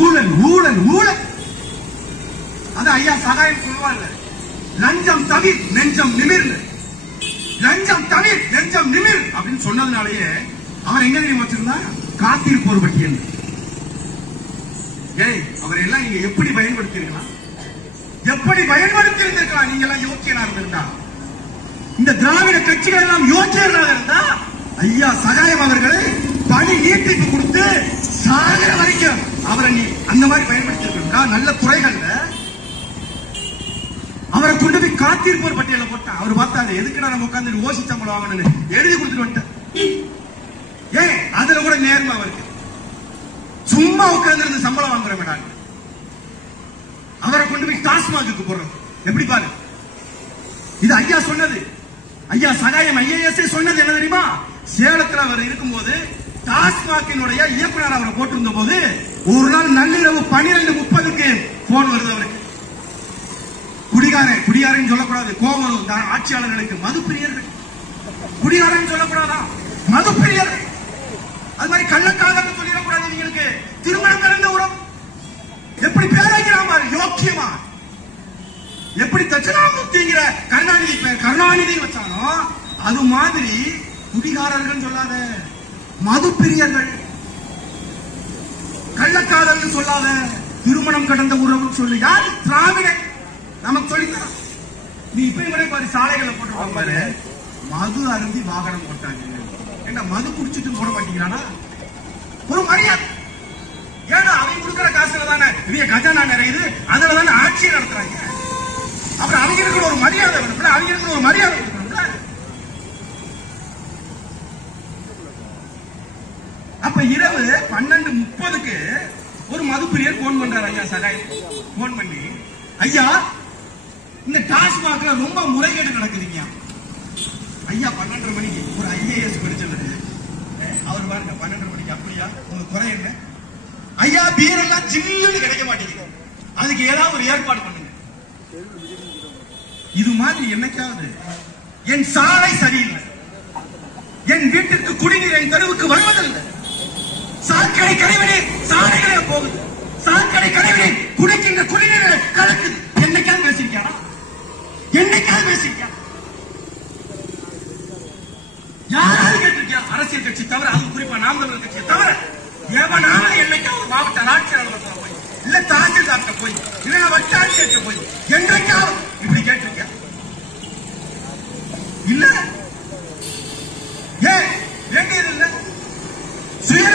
ஊழல் ஊழல் ஊழல். அது ஐயா சகாயம் சொல்லுவாங்க, லஞ்சம் தவிர நெஞ்சம் நிமிர், லஞ்சம் தவிர நெஞ்சம் நிமிர் அப்படின்னு சொன்னதுனாலேயே அவர் எங்க தெரியுமா வச்சிருந்தா காத்திருப்போர் பட்டியல். ஏய், அவரை எல்லாம் நீங்க எப்படி பயன்படுத்திருக்கலாம், எப்படி பயன்படுத்தி இருந்திருக்கலாம்? நீங்க எல்லாம் யோக்கியனா இருந்திருந்தா, இந்த திராவிட கட்சிகள் எல்லாம் யோக்கியர்களாக இருந்தா ஐயா சகாயம் அவர்களை பணி நீட்டிப்பு கொடுத்து சாகிற வரைக்கும் அவரை நீ அந்த மாதிரி பயன்படுத்தி இருக்கா. நல்ல துறைகள்ல அவரை கொண்டு போய் காத்திருப்போர் பட்டியல போட்டா அவர் பார்த்தாரு, எதுக்குடா நம்ம உட்கார்ந்து ஓசி சம்பளம் வாங்கணும்னு எழுதி கொடுத்துட்டு வந்துட்டேன். ஏன் அதுல கூட நேர்மை அவருக்கு, சும்மா உட்கார்ந்து இருந்து சம்பளம் வாங்குற மேடம். அவரை கொண்டு போய் டாஸ்மாக்கு போடுறோம். எப்படி பாரு, இது ஐயா சொன்னது. ஐயா சகாயம் ஐஏஎஸ் சொன்னது என்ன தெரியுமா? சேலத்தில் அவர் இருக்கும்போது டாஸ்மாகினுடைய இயக்குனர் அவரை போட்டிருந்த போது ஒரு நாள் நள்ளிரவு 12:30க்கு போன் வருது அவருக்கு. குடிகாரன் குடிகாரன் சொல்லக்கூடாது, கோபம் ஆட்சியாளர்களுக்கு. மதுப்பிரியர்கள் குடிகாரன் சொல்லக்கூடாதா, மதுப்பிரியர்கள். அது மாதிரி கள்ளக்காதல் சொல்லிடக்கூடாது. இவங்களுக்கு திருமணம் நடந்த உறவு எப்படி பேர் வைக்கிறான் பாரு, யோக்கியமா. எப்படி தட்சிணாமூர்த்திங்கிற கருணாநிதி வச்சானோ அது மாதிரி குடிகாரர்கள் சொல்லாத, மதுப்பிரியர்கள், கள்ளக்காதல் சொல்லாத, திருமணம் கடந்த உறவு சொல்லு. யார்? திராவிட நமக்கு சொல்லித்தரான். நீ இப்ப முறை பாரு, சாலைகளை போட்டுருவாங்க பாரு, மது அருந்தி வாகனம் போட்டாங்க. என்ன மது குடிச்சிட்டு போட மாட்டீங்களானா? ஒரு மரியாதை. ஏன்னா அவங்க கொடுக்கிற காசுல தானே இவங்க கஜானா நிறையுது, அதுல தானே ஆட்சியை நடத்துறாங்க. அப்புறம் அவங்களுக்கு ஒரு மரியாதை வேணும்ல, அவங்களுக்கு ஒரு மரியாதை கொடுக்கணும்ல. அப்ப இரவு 12:30க்கு ஒரு மதுப்பிரியர் போன் பண்றாரு ஐயா சகாயம். போன் பண்ணி, ஐயா இந்த டாஸ்மாக்ல ரொம்ப முறைகேடு நடக்குதுங்க. ஐயா 12:30 மணிக்கு ஒரு ஐஏஎஸ் படிச்சவர் அவர் பாருங்க 12:30 மணிக்கு. அப்படியா, உங்க குறை என்ன? ஐயா பீர் எல்லாம் சில்லுன்னு கிடைக்க மாட்டேங்குது, அதுக்கு ஏதாவது ஒரு ஏற்பாடு பண்ணுங்க. இது மாதிரி என்னைக்காவது என் சாலை சரியில்லை, என் வீட்டிற்கு குடிநீர் என் தெருவுக்கு வருவதில்லை, சாக்கடை கழிவுநீர் சாலைகளே போகுது, சாக்கடை கழிவுநீர் குடிக்கின்ற குடிநீர் கலக்குது. என்னைக்காவது பேசிருக்கானா? என்னைக்காவது பேசிருக்கா? யாராவது கேட்டிருக்கியா? அரசியல் கட்சி தவிர, அது குறிப்பா நாம் தமிழர் கட்சியை தவிர எவனாவது என்னைக்காவது மாவட்ட ஆட்சியாளர் போய், இல்ல தாசில்தார்கிட்ட போய், இல்ல வட்டாட்சியர்கிட்ட போய் என்றைக்காவது